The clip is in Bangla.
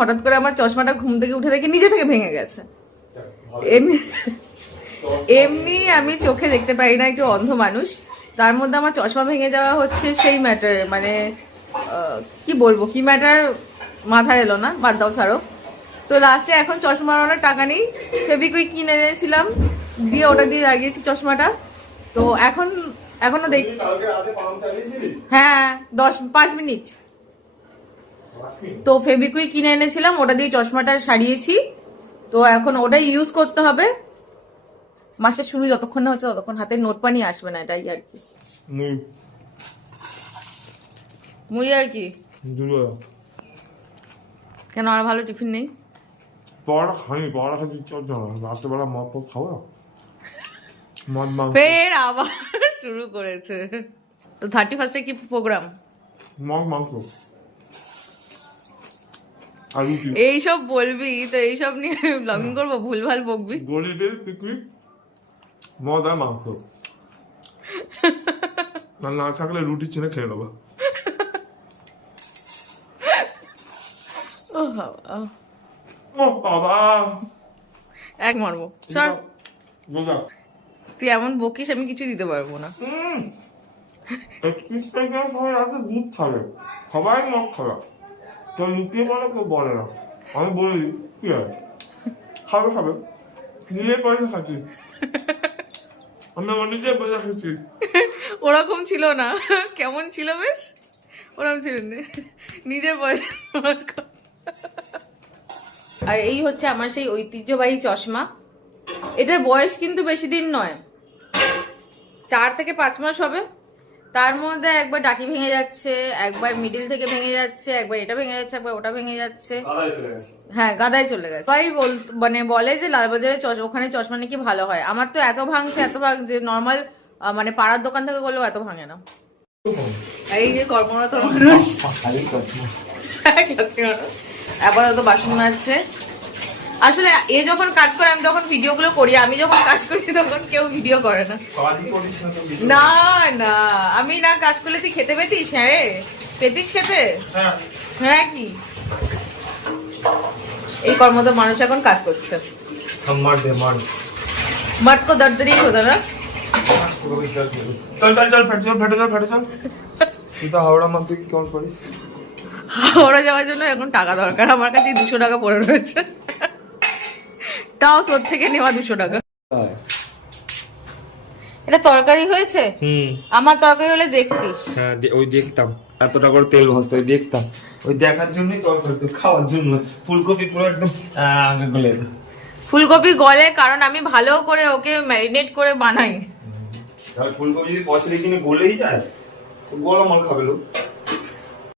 হঠাৎ করে আমার চশমাটা ঘুম থেকে উঠে দেখে নিজে থেকে ভেঙে গেছে। এমনি আমি চোখে দেখতে পাই না, একটু অন্ধ মানুষ, তার মধ্যে আমার চশমা ভেঙে যাওয়া হচ্ছে সেই ম্যাটার, মানে কি বলবো, কি ম্যাটার মাথায় এলো না, বাদ দাও ছাড়ো। তো লাস্টে এখন চশমা বানানোর টাকা নেই, ফেবিকুইক কিনে এনেছিলাম, দিয়ে ওটা দিয়ে লাগিয়েছি চশমাটা। তো এখনো দেখ, হ্যাঁ 5 মিনিট। তো ফেবিকুইক কিনে এনেছিলাম, ওটা দিয়ে চশমাটা সারিয়েছি। তো এখন ওটাই ইউজ করতে হবে। মাসের শুরু যতক্ষণ না হচ্ছে ততক্ষণ হাতে নোট পানি আসবে না, এটাই আর কি। মুড়ি আর কি? কেন, আর ভালো টিফিন নেই? পড়া খাই, পড়া খাই ইচ্ছা হচ্ছে না, রাত্রেবেলা মদ পদ খাওয়া, মদ মাংস। ফের আবার শুরু করেছে। তো 31 কি প্রোগ্রাম? মদ মাংস আর রুটি। এইসব বলবি তো, এইসব নিয়ে ব্লগিং করবো, ভুলভাল বকবি। গরিবের পিকনিক, মদ আর মাংস, আর না থাকলে রুটি চিনে খেয়ে নেবো। ও বাবা, এক মারবো সর। তুই এমন বকিস, আমি কিছু দিতে পারবো না। 31 তারিখে সবাই রাতে দুধ খাবে, সবাই মদ খাবে, তো লুকিয়ে বলে কেউ বলে না। আমি বলে দিই কি আছে, খাবে খাবে, নিজে পয়সা খাচ্ছি, আমি আমার নিজে পয়সা খাচ্ছি। ওরকম ছিল না, কেমন ছিল বেশ, ওরকম ছিল না, নিজের পয়সা। আর এই হচ্ছে আমার সেই ঐতিহ্যবাহী চশমা। এটার বয়স কিন্তু বেশি দিন নয়, 4 থেকে 5 মাস হবে। তার মধ্যে একবার ডাটি ভেঙে যাচ্ছে, একবার মিডিল থেকে ভেঙে যাচ্ছে, একবার এটা ভেঙে যাচ্ছে, একবার ওটা ভেঙে যাচ্ছে। হ্যাঁ, গাদায় চলে গেছে। সবাই মানে বলে যে লালবাজারে ওখানে চশমা নাকি ভালো হয়। আমার তো এত ভাঙছে নর্মাল, মানে পাড়ার দোকান থেকে করলেও এত ভাঙে না। এই যে কর্মরত মানুষ আপাতত বাসন মাজছে। আসলে এ যখন কাজ করে আমি তখন ভিডিও গুলো করি, আমি যখন কাজ করি তখন কেউ ভিডিও করে না। না না, আমি না কাজ করলে তুই খেতে পেতিস? হ্যাঁ রে, পেতিস খেতে? হ্যাঁ কি এই কর্মরত মানুষ এখন কাজ করছে। মাঠ কো দরদরি হোদা না। চল ফেটে চল। তুই তো হাওড়া মধ্যে কেমন করিস? হাওড়া যাওয়ার জন্য এখন টাকা দরকার, আমার কাছে 200 টাকা পড়ে রয়েছে, তাও তোর থেকে নেওয়া 200 টাকা। এটা তরকারি হয়েছে? আমার তরকারি হলে দেখতিস। হ্যাঁ ওই দেখতাম, এতটা করে তেল ভাজতো, ওই দেখতাম, ওই দেখার জন্যই তরকারি, খাওয়ার জন্য। ফুলকপি পুরো একদম গলে, ফুলকপি গলে কারণ আমি ভালো করে ওকে ম্যারিনেট করে বানাই। ফুলকপি যদি পয়সা কিনে গলেই যায়, গলা মাল খাবে লোক।